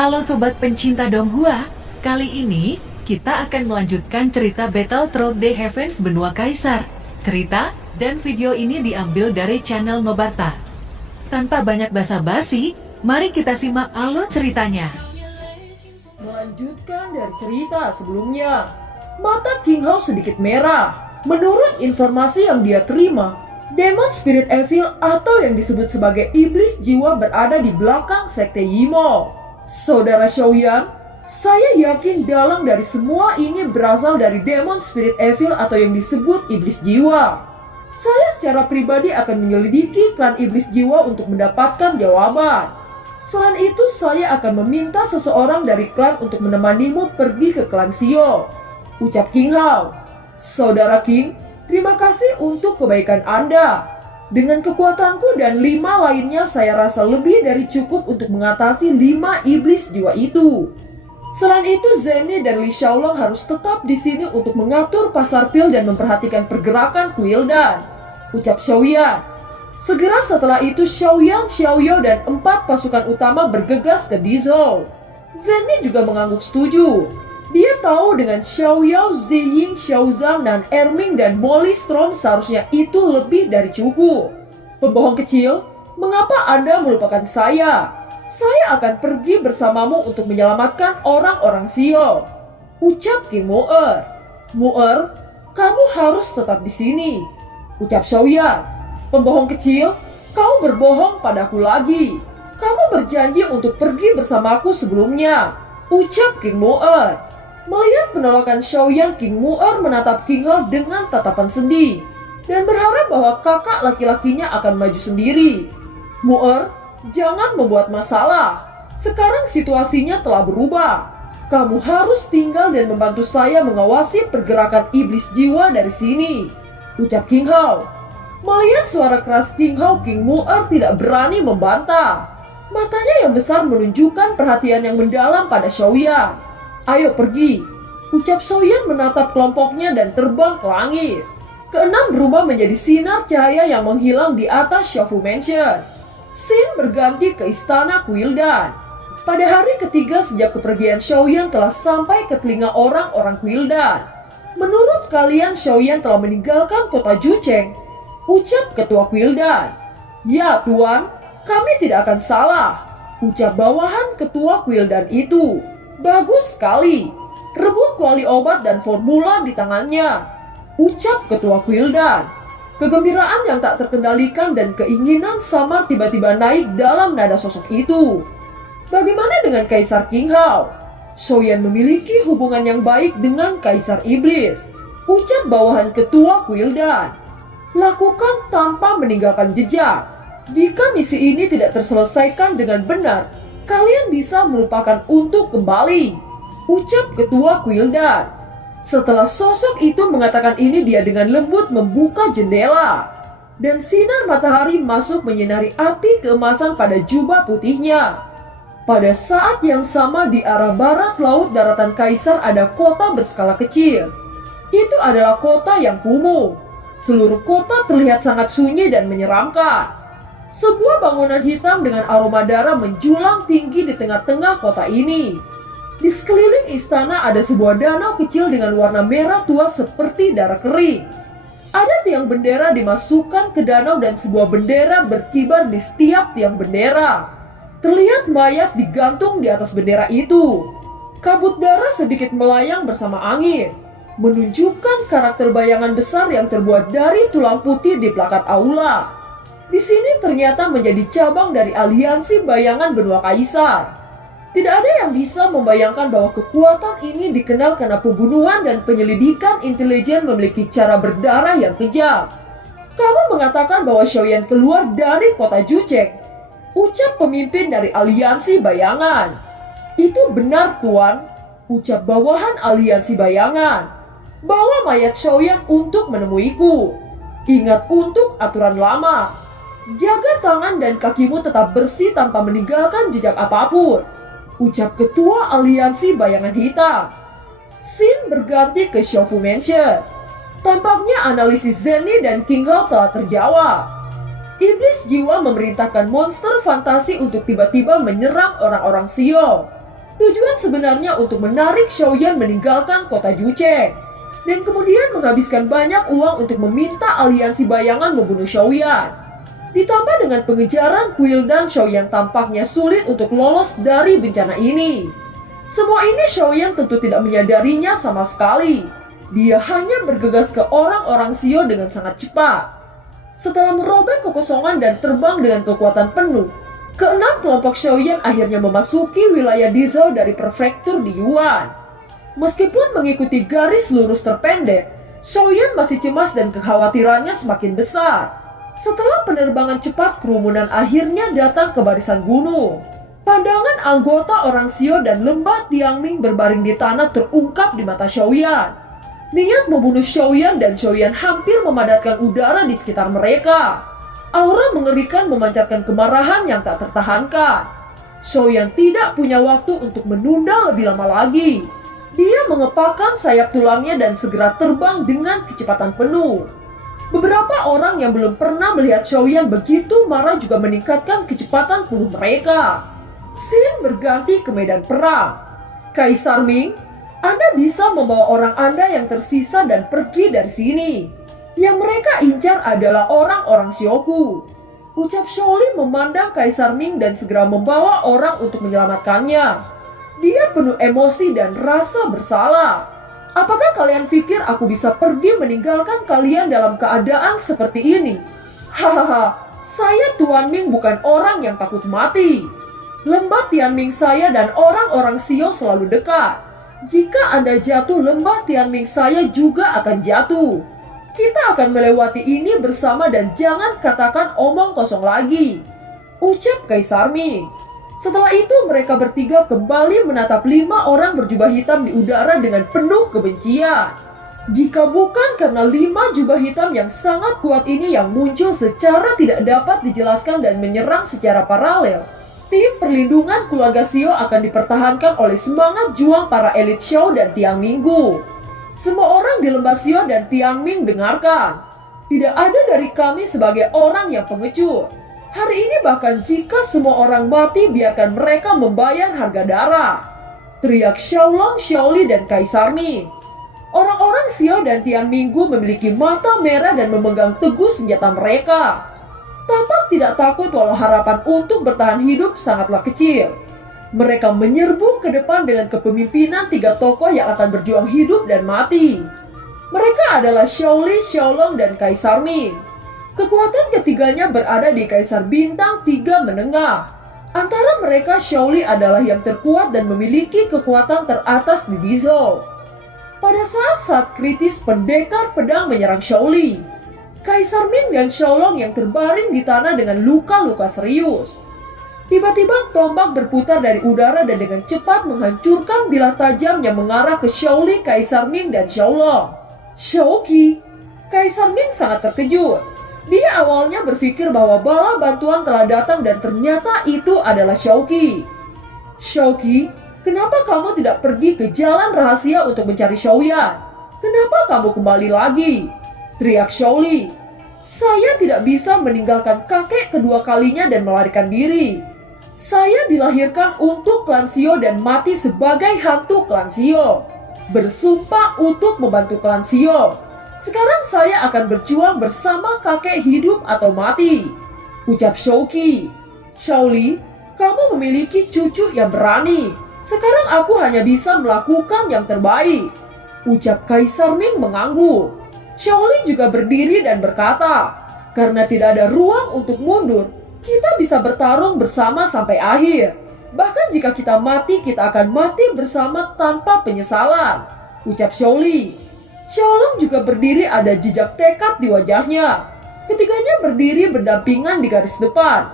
Halo sobat pencinta Donghua, kali ini kita akan melanjutkan cerita Battle Through the Heavens Benua Kaisar. Cerita dan video ini diambil dari channel Mebarta. Tanpa banyak basa-basi, mari kita simak alur ceritanya. Melanjutkan dari cerita sebelumnya, mata King Hao sedikit merah. Menurut informasi yang dia terima, Demon Spirit Evil atau yang disebut sebagai Iblis Jiwa berada di belakang Sekte Yimo. Saudara Xiaoyan, saya yakin dalang dari semua ini berasal dari Demon Spirit Evil atau yang disebut Iblis Jiwa. Saya secara pribadi akan menyelidiki klan Iblis Jiwa untuk mendapatkan jawaban. Selain itu, saya akan meminta seseorang dari klan untuk menemanimu pergi ke klan Xio. Ucap King Hao. Saudara King, terima kasih untuk kebaikan Anda. Dengan kekuatanku dan 5 lainnya, saya rasa lebih dari cukup untuk mengatasi 5 iblis jiwa itu. Selain itu, Zenny dan Li Xiaolong harus tetap di sini untuk mengatur pasar pil dan memperhatikan pergerakan Quildan. Ucap Xiaoyan. Segera setelah itu, Xiaoyan, Xiaoyou, dan 4 pasukan utama bergegas ke Dizhou. Zenny juga mengangguk setuju. Dia tahu dengan Xiaoyou, Ziying, Xiaozang, dan Erming dan Molly Storm seharusnya itu lebih dari cukup. Pembohong kecil, mengapa Anda melupakan saya? Saya akan pergi bersamamu untuk menyelamatkan orang-orang Xio. Ucap King Mu'er. Mu'er, kamu harus tetap di sini. Ucap Xiaoyan. Pembohong kecil, kau berbohong padaku lagi. Kamu berjanji untuk pergi bersamaku sebelumnya. Ucap King Mu'er. Melihat penolakan Xiaoyan, King Mu'er menatap King Hao dengan tatapan sedih dan berharap bahwa kakak laki-lakinya akan maju sendiri. Mu'er, jangan membuat masalah. Sekarang situasinya telah berubah. Kamu harus tinggal dan membantu saya mengawasi pergerakan iblis jiwa dari sini. Ucap King Hao. Melihat suara keras King Hao, King Mu'er tidak berani membantah. Matanya yang besar menunjukkan perhatian yang mendalam pada Xiaoyan. Ayo pergi, ucap Xiaoyan menatap kelompoknya dan terbang ke langit. Keenam berubah menjadi sinar cahaya yang menghilang di atas Xiaofu Mansion. Scene berganti ke istana Quildan. Pada hari ketiga sejak kepergian Xiaoyan telah sampai ke telinga orang-orang Quildan. Menurut kalian, Xiaoyan telah meninggalkan kota Jucheng, ucap ketua Quildan. Ya tuan, kami tidak akan salah, ucap bawahan ketua Quildan itu. Bagus sekali. Rebut kuali obat dan formula di tangannya, ucap ketua Quildan. Kegembiraan yang tak terkendalikan dan keinginan samar tiba-tiba naik dalam nada sosok itu. Bagaimana dengan Kaisar King Hao? Xiaoyan memiliki hubungan yang baik dengan Kaisar Iblis, ucap bawahan ketua Quildan. Lakukan tanpa meninggalkan jejak. Jika misi ini tidak terselesaikan dengan benar, kalian bisa melupakan untuk kembali, ucap ketua Quildan. Setelah sosok itu mengatakan ini, dia dengan lembut membuka jendela dan sinar matahari masuk menyinari api keemasan pada jubah putihnya. Pada saat yang sama di arah barat laut daratan Kaisar ada kota berskala kecil. Itu adalah kota yang kumuh. Seluruh kota terlihat sangat sunyi dan menyeramkan. Sebuah bangunan hitam dengan aroma darah menjulang tinggi di tengah-tengah kota ini. Di sekeliling istana ada sebuah danau kecil dengan warna merah tua seperti darah kering. Ada tiang bendera dimasukkan ke danau dan sebuah bendera berkibar di setiap tiang bendera. Terlihat mayat digantung di atas bendera itu. Kabut darah sedikit melayang bersama angin, menunjukkan karakter bayangan besar yang terbuat dari tulang putih di plakat aula. Di sini ternyata menjadi cabang dari aliansi bayangan benua Kaisar. Tidak ada yang bisa membayangkan bahwa kekuatan ini dikenal karena pembunuhan dan penyelidikan intelijen memiliki cara berdarah yang kejam. Kamu mengatakan bahwa Xiaoyan keluar dari kota Jucheng, ucap pemimpin dari aliansi bayangan. Itu benar tuan, ucap bawahan aliansi bayangan. Bawa mayat Xiaoyan untuk menemuiku. Ingat untuk aturan lama. Jaga tangan dan kakimu tetap bersih tanpa meninggalkan jejak apapun, ucap ketua aliansi bayangan hitam. Scene berganti ke Xiaofu Mansion. Tampaknya analisis Zenny dan King Hao telah terjawab. Iblis jiwa memerintahkan monster fantasi untuk tiba-tiba menyerang orang-orang Xio. Tujuan sebenarnya untuk menarik Xiaoyan meninggalkan kota Juche, dan kemudian menghabiskan banyak uang untuk meminta aliansi bayangan membunuh Xiaoyan. Ditambah dengan pengejaran kuil dan Xiaoyan tampaknya sulit untuk lolos dari bencana ini. Semua ini Xiaoyan tentu tidak menyadarinya sama sekali. Dia hanya bergegas ke orang-orang Xio dengan sangat cepat. Setelah merobek kekosongan dan terbang dengan kekuatan penuh, keenam kelompok Xiaoyan akhirnya memasuki wilayah Dizhou dari prefektur di Yuan. Meskipun mengikuti garis lurus terpendek, Xiaoyan masih cemas dan kekhawatirannya semakin besar. Setelah penerbangan cepat, kerumunan akhirnya datang ke barisan gunung. Pandangan anggota orang Xio dan lembah Tiangming berbaring di tanah terungkap di mata Xiaoyan. Niat membunuh Xiaoyan dan Xiaoyan hampir memadatkan udara di sekitar mereka. Aura mengerikan memancarkan kemarahan yang tak tertahankan. Xiaoyan tidak punya waktu untuk menunda lebih lama lagi. Dia mengepakkan sayap tulangnya dan segera terbang dengan kecepatan penuh. Beberapa orang yang belum pernah melihat Xiaoyan begitu marah juga meningkatkan kecepatan penuh mereka. Scene berganti ke medan perang. Kaisar Ming, Anda bisa membawa orang Anda yang tersisa dan pergi dari sini. Yang mereka incar adalah orang-orang Sioku. Ucap Shaoli memandang Kaisar Ming dan segera membawa orang untuk menyelamatkannya. Dia penuh emosi dan rasa bersalah. Apakah kalian pikir aku bisa pergi meninggalkan kalian dalam keadaan seperti ini? Hahaha, saya Tuan Ming bukan orang yang takut mati. Lembah Tianming saya dan orang-orang Xio selalu dekat. Jika Anda jatuh, lembah Tianming saya juga akan jatuh. Kita akan melewati ini bersama dan jangan katakan omong kosong lagi, ucap Kaisar Ming. Setelah itu mereka bertiga kembali menatap 5 orang berjubah hitam di udara dengan penuh kebencian. Jika bukan karena 5 jubah hitam yang sangat kuat ini yang muncul secara tidak dapat dijelaskan dan menyerang secara paralel, tim perlindungan keluarga Xio akan dipertahankan oleh semangat juang para elit Xiao dan Tiangminggu. Semua orang di lembah Xio dan Tiangming dengarkan. Tidak ada dari kami sebagai orang yang pengecut. Hari ini bahkan jika semua orang mati, biarkan mereka membayar harga darah, teriak Xiaolong, Xiaoli, dan Kaisar Ming. Orang-orang Xio dan Tianminggu memiliki mata merah dan memegang teguh senjata mereka. Tampak tidak takut walau harapan untuk bertahan hidup sangatlah kecil. Mereka menyerbu ke depan dengan kepemimpinan 3 tokoh yang akan berjuang hidup dan mati. Mereka adalah Xiaoli, Xiaolong, dan Kaisar Ming. Kekuatan ketiganya berada di Kaisar Bintang 3 menengah. Antara mereka, Xiaoli adalah yang terkuat dan memiliki kekuatan teratas di Dizhou. Pada saat-saat kritis, pendekar pedang menyerang Xiaoli. Kaisar Ming dan Xiaolong yang terbaring di tanah dengan luka-luka serius. Tiba-tiba tombak berputar dari udara dan dengan cepat menghancurkan bilah tajam yang mengarah ke Xiaoli, Kaisar Ming, dan Xiaolong. Xiaoqi, Kaisar Ming sangat terkejut. Dia awalnya berpikir bahwa bala bantuan telah datang dan ternyata itu adalah Xiaoqi. Xiaoqi, kenapa kamu tidak pergi ke jalan rahasia untuk mencari Xiaoyan? Kenapa kamu kembali lagi? Teriak Xiaoli. Saya tidak bisa meninggalkan kakek kedua kalinya dan melarikan diri. Saya dilahirkan untuk klan Xio dan mati sebagai hantu klan Xio. Bersumpah untuk membantu klan Xio. Sekarang saya akan berjuang bersama kakek hidup atau mati, ucap Xiaoqi. Xiaoli, kamu memiliki cucu yang berani. Sekarang aku hanya bisa melakukan yang terbaik, ucap Kaisar Ming mengangguk. Xiaoli juga berdiri dan berkata, karena tidak ada ruang untuk mundur, kita bisa bertarung bersama sampai akhir. Bahkan jika kita mati, kita akan mati bersama tanpa penyesalan, ucap Xiaoli. Xiaolong juga berdiri, ada jejak tekad di wajahnya. Ketiganya berdiri berdampingan di garis depan.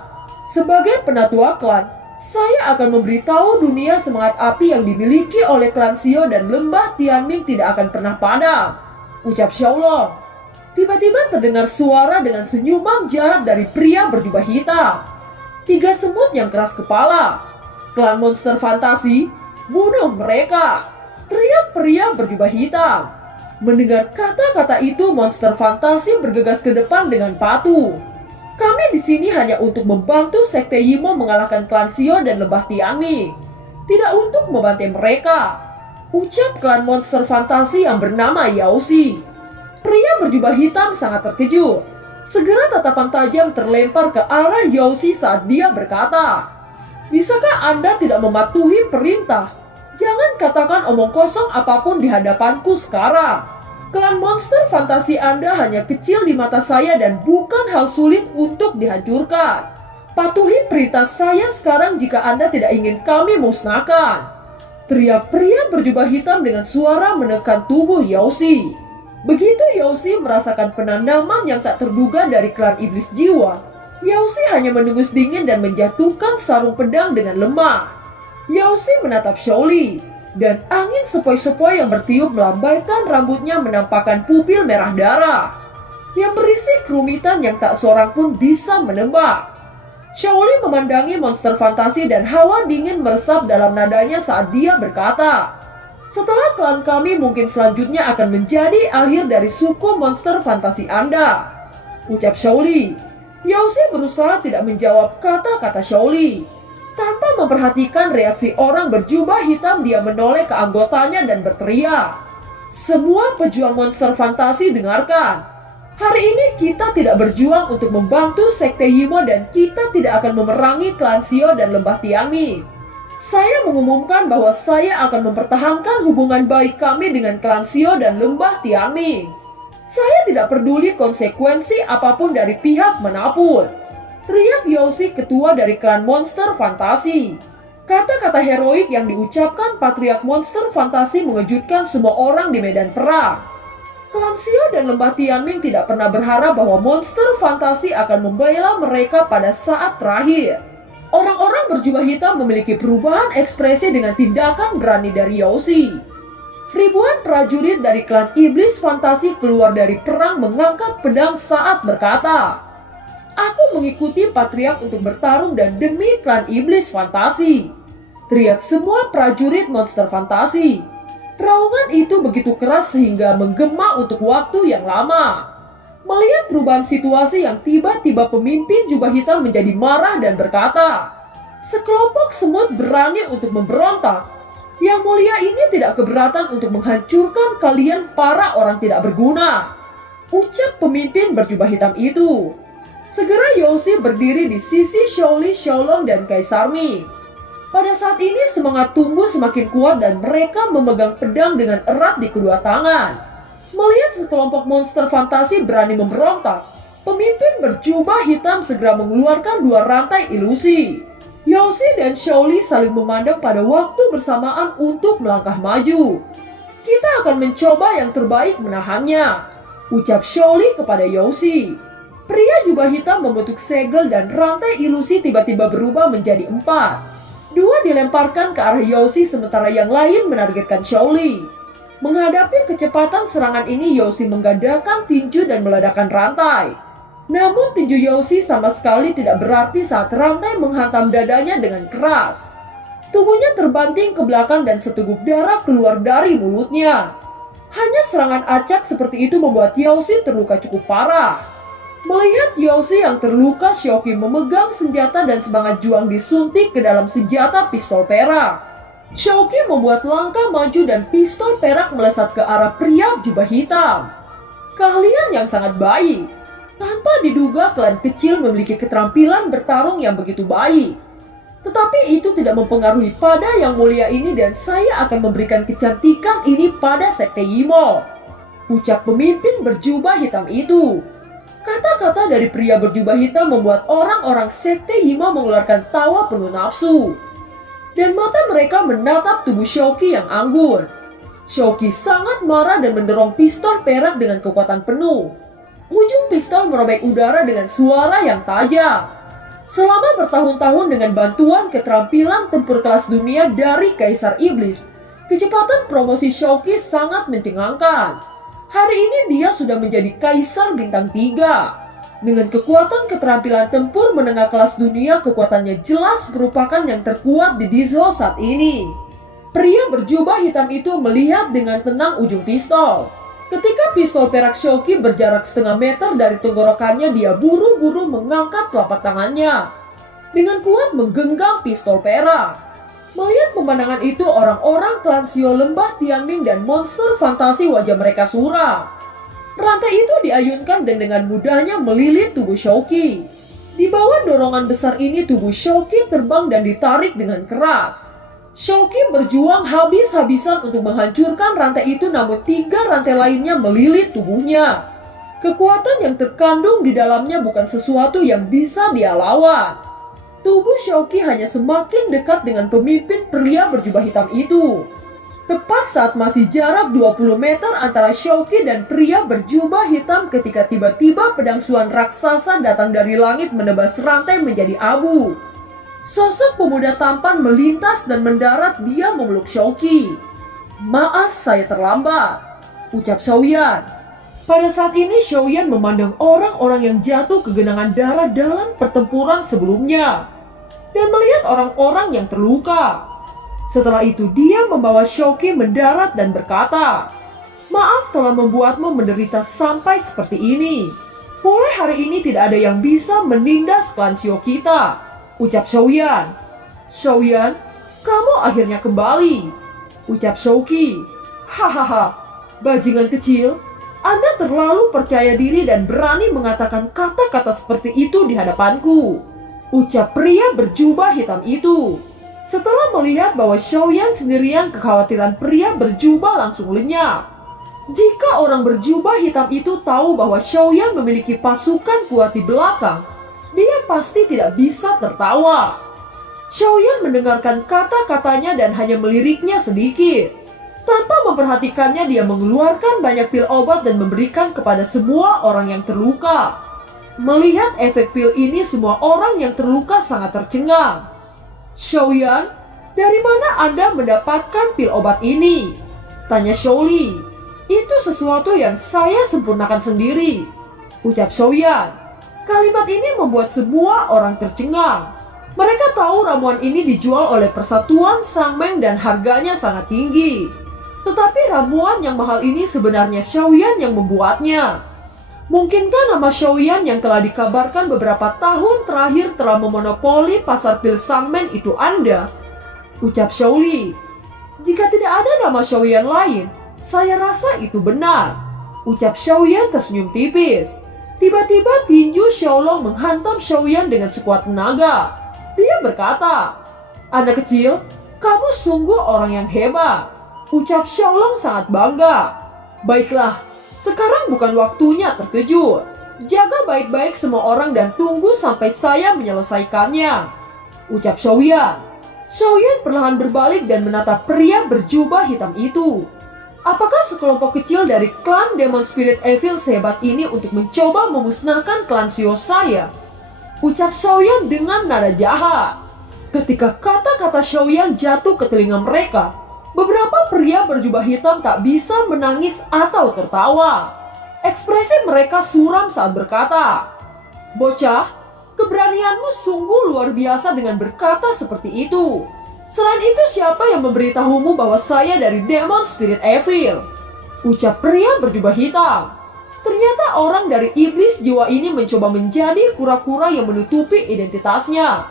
Sebagai penatua klan, saya akan memberitahu dunia semangat api yang dimiliki oleh klan Xio dan lembah Tianming tidak akan pernah padam, ucap Xiaolong. Tiba-tiba terdengar suara dengan senyuman jahat dari pria berjubah hitam. 3 semut yang keras kepala. Klan monster fantasi, bunuh mereka, teriak pria berjubah hitam. Mendengar kata-kata itu, monster fantasi bergegas ke depan dengan patuh. Kami di sini hanya untuk membantu Sekte Yimo mengalahkan klan Xio dan lembah Tianming. tidak untuk membantai mereka, ucap klan monster fantasi yang bernama Yaoshi. Pria berjubah hitam sangat terkejut. Segera tatapan tajam terlempar ke arah Yaoshi saat dia berkata, "Bisakah Anda tidak mematuhi perintah? Jangan katakan omong kosong apapun di hadapanku sekarang. Klan monster fantasi Anda hanya kecil di mata saya dan bukan hal sulit untuk dihancurkan. Patuhi perintah saya sekarang jika Anda tidak ingin kami musnahkan," teriak pria berjubah hitam dengan suara menekan tubuh Yaoshi. Begitu Yaoshi merasakan penandaman yang tak terduga dari klan iblis jiwa, Yaoshi hanya mendengus dingin dan menjatuhkan sarung pedang dengan lemah. Yaoshi menatap Shaoli, dan angin sepoi-sepoi yang bertiup melambaikan rambutnya menampakkan pupil merah darah yang berisi kerumitan yang tak seorang pun bisa menebak. Shaoli memandangi monster fantasi dan hawa dingin meresap dalam nadanya saat dia berkata, "Setelah klan kami mungkin selanjutnya akan menjadi akhir dari suku monster fantasi Anda," ucap Shaoli. Yaoshi berusaha tidak menjawab kata-kata Shaoli. Tanpa memperhatikan reaksi orang berjubah hitam, dia menoleh ke anggotanya dan berteriak, "Semua pejuang monster fantasi dengarkan. Hari ini kita tidak berjuang untuk membantu Sekte Yimo dan kita tidak akan memerangi klan Shio dan Lembah Tianmi. Saya mengumumkan bahwa saya akan mempertahankan hubungan baik kami dengan klan Shio dan Lembah Tianmi. Saya tidak peduli konsekuensi apapun dari pihak manapun," teriak Yaoshi, ketua dari klan monster fantasi. Kata-kata heroik yang diucapkan patriark monster fantasi mengejutkan semua orang di medan perang. Klan Shio dan Lembah Tianming tidak pernah berharap bahwa monster fantasi akan membela mereka pada saat terakhir. Orang-orang berjubah hitam memiliki perubahan ekspresi dengan tindakan berani dari Yaoshi. Ribuan prajurit dari klan iblis fantasi keluar dari perang mengangkat pedang saat berkata, "Aku mengikuti patriark untuk bertarung dan demi klan iblis fantasi," teriak semua prajurit monster fantasi. Raungan itu begitu keras sehingga menggema untuk waktu yang lama. Melihat perubahan situasi yang tiba-tiba pemimpin jubah hitam menjadi marah dan berkata, "Sekelompok semut berani untuk memberontak. Yang mulia ini tidak keberatan untuk menghancurkan kalian para orang tidak berguna," ucap pemimpin berjubah hitam itu. Segera Yaoshi berdiri di sisi Shaoli, Xiaolong, dan Kaisar Mi. Pada saat ini semangat tumbuh semakin kuat dan mereka memegang pedang dengan erat di kedua tangan. Melihat sekelompok monster fantasi berani memberontak, pemimpin berjubah hitam segera mengeluarkan dua rantai ilusi. Yaoshi dan Shaoli saling memandang pada waktu bersamaan untuk melangkah maju. "Kita akan mencoba yang terbaik menahannya," ucap Shaoli kepada Yaoshi. Pria jubah hitam membentuk segel dan rantai ilusi tiba-tiba berubah menjadi 4. Dua dilemparkan ke arah Yaoshi sementara yang lain menargetkan Shaoli. Menghadapi kecepatan serangan ini, Yaoshi menggandakan tinju dan meledakkan rantai. Namun tinju Yaoshi sama sekali tidak berarti saat rantai menghantam dadanya dengan keras. Tubuhnya terbanting ke belakang dan seteguk darah keluar dari mulutnya. Hanya serangan acak seperti itu membuat Yaoshi terluka cukup parah. Melihat Yaoshi yang terluka, Xiaoqi memegang senjata dan semangat juang disuntik ke dalam senjata pistol perak. Xiaoqi membuat langkah maju dan pistol perak melesat ke arah pria jubah hitam. Keahlian yang sangat baik. Tanpa diduga, klan kecil memiliki keterampilan bertarung yang begitu baik. Tetapi itu tidak mempengaruhi pada yang mulia ini dan saya akan memberikan kecantikan ini pada Sekte Yimo, ucap pemimpin berjubah hitam itu. Kata-kata dari pria berjubah hitam membuat orang-orang Sekte Yimo mengeluarkan tawa penuh nafsu. Dan mata mereka menatap tubuh Xiaoqi yang anggun. Xiaoqi sangat marah dan mendorong pistol perak dengan kekuatan penuh. Ujung pistol merobek udara dengan suara yang tajam. Selama bertahun-tahun dengan bantuan keterampilan tempur kelas dunia dari Kaisar Iblis, kecepatan promosi Xiaoqi sangat mencengangkan. Hari ini dia sudah menjadi Kaisar Bintang 3. Dengan kekuatan keterampilan tempur menengah kelas dunia, kekuatannya jelas merupakan yang terkuat di Dizhou saat ini. Pria berjubah hitam itu melihat dengan tenang ujung pistol. Ketika pistol perak Xiaoqi berjarak setengah meter dari tenggorokannya, dia buru-buru mengangkat telapak tangannya. Dengan kuat menggenggam pistol perak. Melihat pemandangan itu, orang-orang klan Xiao Lembah Tianming dan monster fantasi wajah mereka suram. Rantai itu diayunkan dan dengan mudahnya melilit tubuh Shouqi. Di bawah dorongan besar ini, tubuh Shouqi terbang dan ditarik dengan keras. Shouqi berjuang habis-habisan untuk menghancurkan rantai itu, namun 3 rantai lainnya melilit tubuhnya. Kekuatan yang terkandung di dalamnya bukan sesuatu yang bisa dia lawan. Tubuh Shouqi hanya semakin dekat dengan pemimpin pria berjubah hitam itu. Tepat saat masih jarak 20 meter antara Shouqi dan pria berjubah hitam ketika tiba-tiba pedang suan raksasa datang dari langit menebas rantai menjadi abu. Sosok pemuda tampan melintas dan mendarat, dia memeluk Shouqi. "Maaf saya terlambat," ucap Xiaoyan. Pada saat ini Xiaoyan memandang orang-orang yang jatuh ke genangan darah dalam pertempuran sebelumnya dan melihat orang-orang yang terluka. Setelah itu dia membawa Shouqi mendarat dan berkata, "Maaf telah membuatmu menderita sampai seperti ini. Mulai hari ini tidak ada yang bisa menindas klan Xiao kita," ucap Xiaoyan. "Xiaoyan, kamu akhirnya kembali," ucap Shouqi. "Hahaha, bajingan kecil. Anda terlalu percaya diri dan berani mengatakan kata-kata seperti itu di hadapanku," ucap pria berjubah hitam itu. Setelah melihat bahwa Xiaoyan sendirian, kekhawatiran pria berjubah langsung lenyap. Jika orang berjubah hitam itu tahu bahwa Xiaoyan memiliki pasukan kuat di belakang, dia pasti tidak bisa tertawa. Xiaoyan mendengarkan kata-katanya dan hanya meliriknya sedikit. Tanpa memperhatikannya, dia mengeluarkan banyak pil obat dan memberikan kepada semua orang yang terluka. Melihat efek pil ini, semua orang yang terluka sangat tercengang. "Xiaoyan, dari mana Anda mendapatkan pil obat ini?" tanya Xiaoli. "Itu sesuatu yang saya sempurnakan sendiri," ucap Xiaoyan. Kalimat ini membuat semua orang tercengang. Mereka tahu ramuan ini dijual oleh Persatuan Sangmeng dan harganya sangat tinggi. Tetapi ramuan yang mahal ini sebenarnya Xiaoyan yang membuatnya. Mungkinkah nama Xiaoyan yang telah dikabarkan beberapa tahun terakhir telah memonopoli pasar pil Sangmen itu Anda? Ucap Xiaoli. "Jika tidak ada nama Xiaoyan lain, saya rasa itu benar," ucap Xiaoyan tersenyum tipis. Tiba-tiba tinju Xiaolong menghantam Xiaoyan dengan sekuat tenaga. Dia berkata, "Anak kecil, kamu sungguh orang yang hebat," ucap Xiaolong sangat bangga. "Baiklah, sekarang bukan waktunya terkejut. Jaga baik-baik semua orang dan tunggu sampai saya menyelesaikannya," ucap Xiaoyan. Xiaoyan perlahan berbalik dan menatap pria berjubah hitam itu. Apakah sekelompok kecil dari klan Demon Spirit Evil sehebat ini untuk mencoba memusnahkan klan Xiao saya? Ucap Xiaoyan dengan nada jahat. Ketika kata-kata Xiaoyan jatuh ke telinga mereka, beberapa pria berjubah hitam tak bisa menangis atau tertawa. Ekspresi mereka suram saat berkata, "Bocah, keberanianmu sungguh luar biasa dengan berkata seperti itu. Selain itu, siapa yang memberitahumu bahwa saya dari Demon Spirit Evil?" ucap pria berjubah hitam. Ternyata orang dari iblis jiwa ini mencoba menjadi kura-kura yang menutupi identitasnya.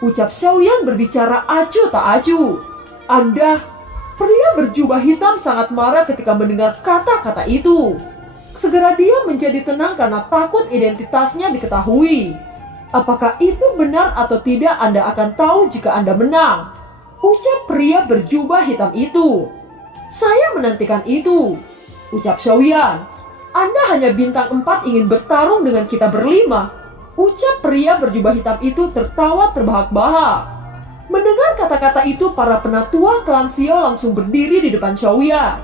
Ucap Xiaoyan berbicara acuh tak acuh. "Anda..." Pria berjubah hitam sangat marah ketika mendengar kata-kata itu. Segera dia menjadi tenang karena takut identitasnya diketahui. "Apakah itu benar atau tidak, Anda akan tahu jika Anda menang," ucap pria berjubah hitam itu. "Saya menantikan itu," ucap Xiaoyan. "Anda hanya bintang 4 ingin bertarung dengan kita berlima," ucap pria berjubah hitam itu tertawa terbahak-bahak. Mendengar kata-kata itu, para penatua klan Xiao langsung berdiri di depan Xiaoyan.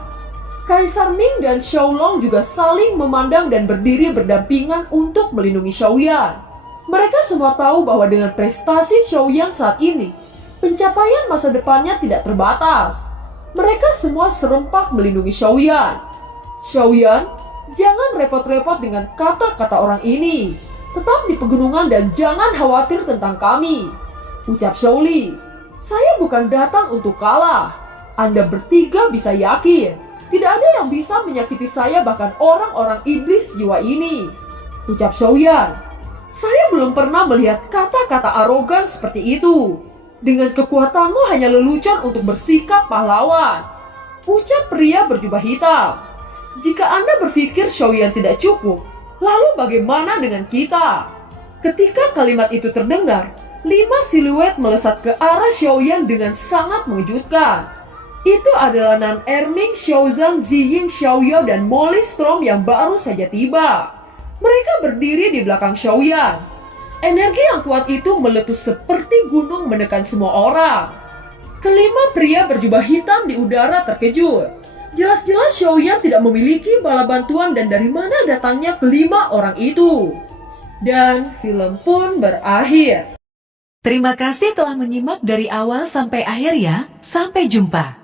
Kaisar Ming dan Xiaolong juga saling memandang dan berdiri berdampingan untuk melindungi Xiaoyan. Mereka semua tahu bahwa dengan prestasi Xiaoyan saat ini, pencapaian masa depannya tidak terbatas. Mereka semua serempak melindungi Xiaoyan. "Xiaoyan, jangan repot-repot dengan kata-kata orang ini. Tetap di pegunungan dan jangan khawatir tentang kami," ucap Xiaoli. "Saya bukan datang untuk kalah. Anda bertiga bisa yakin, tidak ada yang bisa menyakiti saya, bahkan orang-orang iblis jiwa ini," ucap Xiaoyan. "Saya belum pernah melihat kata-kata arogan seperti itu," Dengan kekuatanmu hanya lelucon untuk bersikap pahlawan, ucap pria berjubah hitam. Jika Anda berpikir Xiaoyan tidak cukup, lalu bagaimana dengan kita? Ketika kalimat itu terdengar, 5 siluet melesat ke arah Xiaoyan dengan sangat mengejutkan. Itu adalah Nan Erming, Xiaozang, Ziying, Xiaoyao, dan Molly Storm yang baru saja tiba. Mereka berdiri di belakang Xiaoyan. Energi yang kuat itu meletus seperti gunung menekan semua orang. Kelima pria berjubah hitam di udara terkejut. Jelas-jelas Xiaoyan tidak memiliki bala bantuan dan dari mana datangnya kelima orang itu. Dan film pun berakhir. Terima kasih telah menyimak dari awal sampai akhir ya. Sampai jumpa.